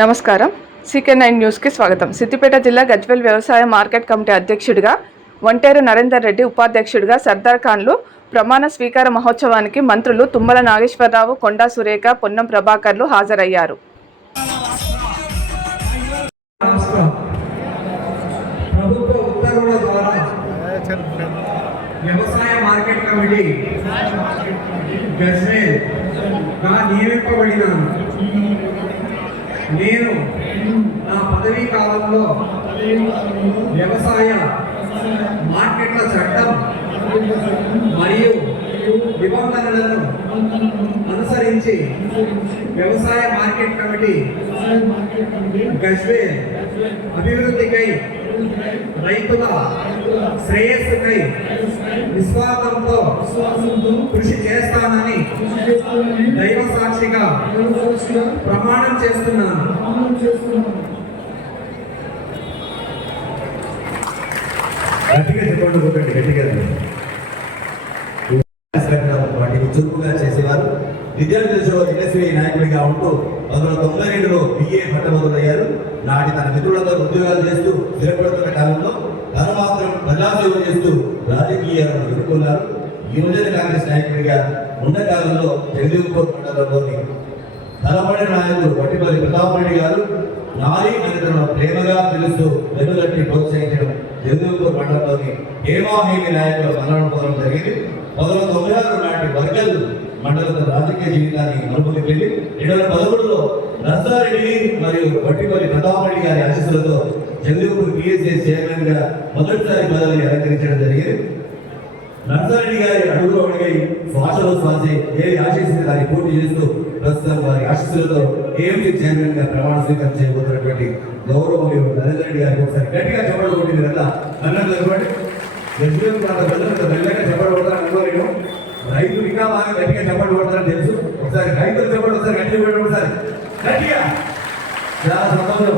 నమస్కారం. CK nine న్యూస్కి స్వాగతం. సిద్దిపేట జిల్లా గజ్వెల్ వ్యవసాయ మార్కెట్ కమిటీ అధ్యక్షుడిగా ఒంటేరు నరేందర్ రెడ్డి ఉపాధ్యక్షుడిగా సర్దార్ ఖాన్లు ప్రమాణ స్వీకార మహోత్సవానికి మంత్రులు తుమ్మల నాగేశ్వరరావు కొండా సురేఖ పొన్నం ప్రభాకర్లు హాజరయ్యారు. వ్యవసాయ మార్కెట్ కమిటీ గజ్వేల్ నియమింపబడినాను నేను నా పదవీ కాలంలో వ్యవసాయ మార్కెట్ల చట్టం మరియు నిబంధనలను అనుసరించి వ్యవసాయ మార్కెట్ కమిటీ గజ్వేల్ అభివృద్ధికై రైతుల శ్రేయస్సుకై నిస్వార్థంతో కృషి చేస్తానని దైవ సాక్షిగా ప్రమాణం చేస్తున్నాను. గట్టిగా చెప్పండి ఒకటి గట్టిగా వాటిని చురుకుగా చేసేవారు. విద్యార్థి దశలో ఎన్ఎస్వి నాయకుడిగా ఉంటూ పంతొమ్మిది వందల తొంభై రెండులో బిఏ పట్టభద్రులయ్యారు. నాటి తన మిత్రులతో ఉద్యోగాలు చేస్తూ స్థిరపడుతున్న కాలంలో తన మాత్రం ప్రజాసేవ చేస్తూ రాజకీయాలను ఎదుర్కొన్నారు. యువజన కాంగ్రెస్ నాయకుడిగా ఉన్న కాలంలో జగదీవ్పూర్ మండలంలోని తలపడి నాయకుడు వట్టిపల్లి ప్రతాపరెడ్డి గారు నారీ మంత్రులను ప్రేమగా పిలుస్తూ వెనుగట్టి ప్రోత్సహించడం జగదీవ్పూర్ మండలంలోని హేమాహేమి నాయకుల మరణం పొందడం జరిగింది. పంతొమ్మిది తొమ్మిది తొంభై ఆరు నాటి వర్గలు మండలం రాజకీయ జీవితాన్ని మలుపులిపింది రెండు వేల పదమూడులో నర్సారెడ్డి మరియు వట్టిపల్లి ప్రతాపరెడ్డి గారి ఆశీస్సులతో జగదీవ్పూర్ పిఎస్ఏ చైర్మన్గా మొదటిసారి పదవిని అలంకరించడం జరిగింది. నర్సారెడ్డి గారి అడుగులు అడిగి శ్వాసలో శ్వాసే ఏది ఆశిస్తే దాన్ని పూర్తి చేస్తూ ప్రస్తుతం వారి ఆశీస్సులతో ఏఎంసీ చైర్మన్గా ప్రమాణ స్వీకారం చేయబోతున్నటువంటి గౌరవనీయులు నరేంద్ర రెడ్డి గారికి ఒకసారి గట్టిగా చెప్పడం కొట్టి మీరంతా అన్నం చెప్పండి గజ్వేల్ మెల్లగా చెప్పడం అనుకోలేను రైతులు ఇంకా బాగా గట్టిగా చెప్పడం కొడతారని తెలుసు. ఒకసారి రైతులు చెప్పండి ఒకసారి గట్టిగా పెట్టండి ఒకసారి. గట్టిగా. చాలా సంతోషం.